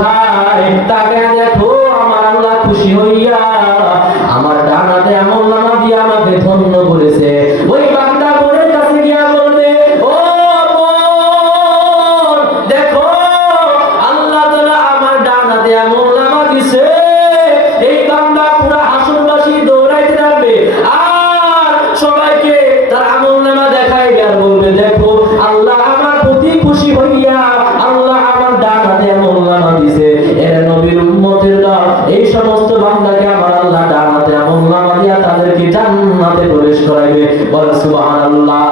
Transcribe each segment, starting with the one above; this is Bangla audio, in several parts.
ভাই তাকায় দেখো আমার আল্লাহ খুশি হইয়া আমার ডান হাতে আমলনামা দিয়ে আমাকে ধন্য করেছে। ওই বান্দা বোনের কাছে গিয়া বলবে, ও বোন দেখো আল্লাহ তাআলা আমার ডান হাতে আমলনামা দিছে। এই বান্দা পুরা হাসরবাসী দৌড়াইতে থাকবে আর সবাইকে তার আমলনামা দেখাইবে আর বলবে, দেখো আল্লাহ আমার প্রতি খুশি হইয়া আল্লাহ আমার ডান হাতে আমলনামা দিছে। এর নবীর উম্মতের দল এই সমস্ত বান্দাকে আমার আল্লাহ ডান হাতে আমলনামা দিয়া তাদেরকে জান্নাতে প্রবেশ করাইবে। বল সুবহানাল্লাহ।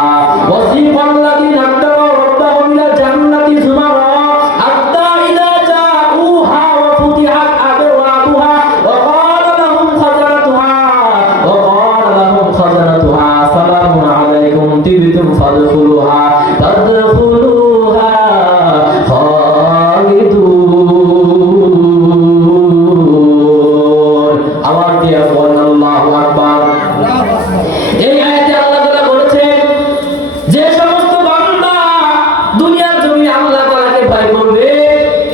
ওয়াসিফাল্লাযিনা তাকাউ রাব্বাহুম ইলা জান্নাতি যুমারা হাত্তা ইযা জাউহা ওয়া ফুতিহাত আবওয়াবুহা ওয়া ক্বালা লাহুম খাযানাতুহা সালামুন আলাইকুম তিবতুম ফাদখুলুহা তাদখুলুহা খালিদুন। আওয়াজ দিয়ে বলেন আল্লাহু আকবার। এই আয়াতে আল্লাহ তাআলা বলেছেন যে সমস্ত বান্দা দুনিয়ার জমিনে আল্লাহ তাআলাকে ভয় করবে,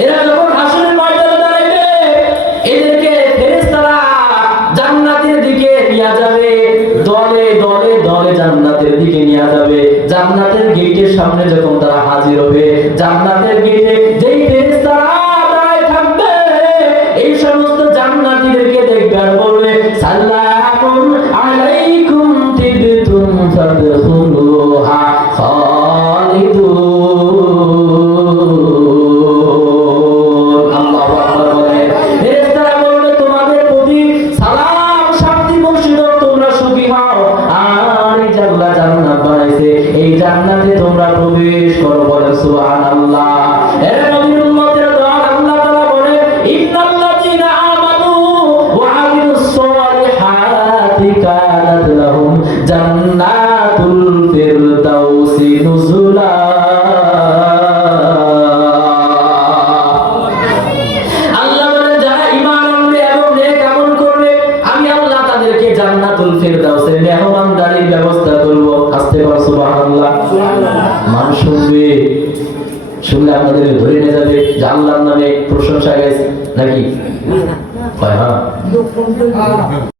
এরা যখন হাসরের ময়দানে দাঁড়াবে এদেরকে ফেরেশতারা জান্নাতের দিকে নিয়ে যাবে, দলে দলে দলে জান্নাতের দিকে নিয়ে যাবে। জান্নাতের গেটের সামনে যখন তারা হাজির হবে, জান্নাতের গেটে যেই ফেরেশতারা দাঁড়ায় থাকবে এই সমস্ত জান্নাতীদেরকে দেখবে আর বলবে, সাল্লামুন আলাইকুম তিবতুম ফাদখুলুহা খালিদুন। আল্লাহু আকবার বলে ফেরেশতারা বলবে, তোমাদের প্রতি সালাম শান্তি বর্ষিত, তোমরা সুখী হও আর এই যে আল্লাহ জান্নাত বানাইছে এই জান্নাতে তোমরা প্রবেশ করো। বলে সুবহানাল্লাহ। এর নবীর উম্মতের দল আল্লাহ তাআলা বলে, ইন্নাল্লাযীনা আমানু ওয়া আমিলুস সালিহাতি কানাত লাহুম জান্নাতুল ফিরদাউসি নুজুলা। আল্লাহ বলে যারা ঈমান আনবে এবং নেক আমল করবে আমি আল্লাহ তাদেরকে জান্নাতুল ফিরদাউসের মেহমানদারির ব্যবস্থা করব। আস্তে বলো সুবহানাল্লাহ। মানুষ শুনবে, শুনলে আপনাদের ধরে নিয়ে যাবে যে আল্লাহর নামে প্রশংসা গাইছে নাকি? হয় হ্যাঁ।